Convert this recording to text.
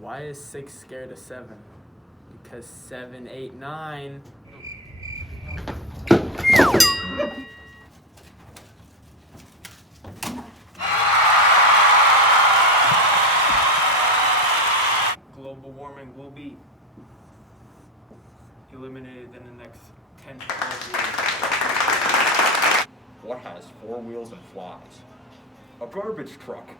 Why is 6 scared of 7? Because 7, 8, 9. Global warming will be eliminated in the next 10 to 12 years. What has 4 wheels and flies? A garbage truck.